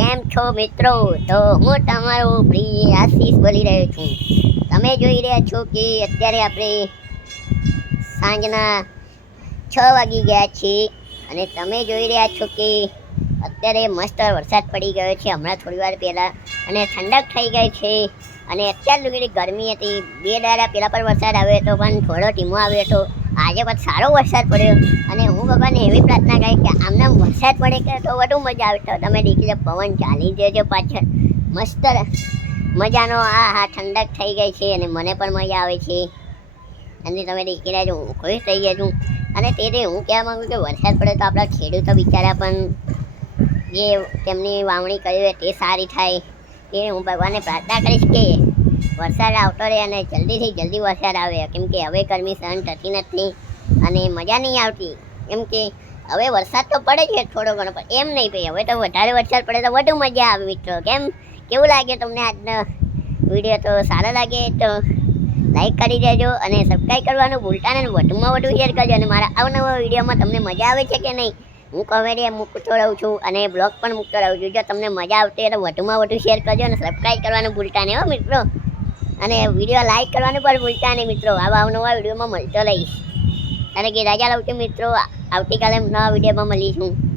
કેમ છો મિત્રો? તો હું તમારો પ્રિય આશીષ બોલી રહ્યો છું. તમે જોઈ રહ્યા છો કે અત્યારે આપણે સાંજના છ વાગી ગયા છે અને તમે જોઈ રહ્યા છો કે અત્યારે મસ્ત વરસાદ પડી ગયો છે હમણાં થોડી વાર પહેલાં અને ઠંડક થઈ ગઈ છે અને અત્યાર ગરમી હતી. બે દાડા પહેલાં પણ વરસાદ આવ્યો હતો પણ થોડો ધીમો આવ્યો હતો. આજે પણ સારો વરસાદ પડ્યો અને હું ભગવાનને એવી પ્રાર્થના કરી કે આમને આમ વરસાદ પડે કે તો વધુ મજા આવે. તો તમે દેખી પવન ચાલી જજો પાછળ. મસ્ત મજાનો આ હા ઠંડક થઈ ગઈ છે અને મને પણ મજા આવે છે. અને તમે દેખી રહ્યા હું ખુશ થઈ ગયા છું. અને તે હું કહેવા માગું કે વરસાદ પડે તો આપણા ખેડૂતો બિચારા પણ જે તેમની વાવણી કરી હોય તે સારી થાય. એ હું ભગવાનને પ્રાર્થના કરીશ કે વરસાદ આવતો રહે અને જલ્દીથી જલ્દી વરસાદ આવે. કેમ કે હવે ગરમી સહન થતી નથી અને મજા નહીં આવતી. કેમ કે હવે વરસાદ તો પડે છે થોડો ઘણો, પણ એમ નહીં ભાઈ, હવે તો વધારે વરસાદ પડે તો વધુ મજા આવે મિત્રો. કેમ? કેવું લાગે તમને આજનો વીડિયો? તો સારો લાગે તો લાઈક કરી દેજો અને સબસ્ક્રાઈબ કરવાનું ભૂલતા નહીં. વધુમાં વધુ શેર કરજો અને મારા અવનવા વિડીયોમાં તમને મજા આવે છે કે નહીં, હું કોમેડી મૂકતો રહું છું અને બ્લોગ પણ મૂકતો રહું છું. જો તમને મજા આવતી હોય તો વધુમાં વધુ શેર કરજો અને સબસ્ક્રાઈબ કરવાનું ભૂલતા નહીં હો મિત્રો. અને વીડિયો લાઈક કરવાનું પણ ભૂલતા નહીં મિત્રો. આવા નવા વિડીયોમાં મળતો રહીશ. અને કે રાજા લઉં કે મિત્રો, આવતીકાલે નવા વિડીયોમાં મળીશું.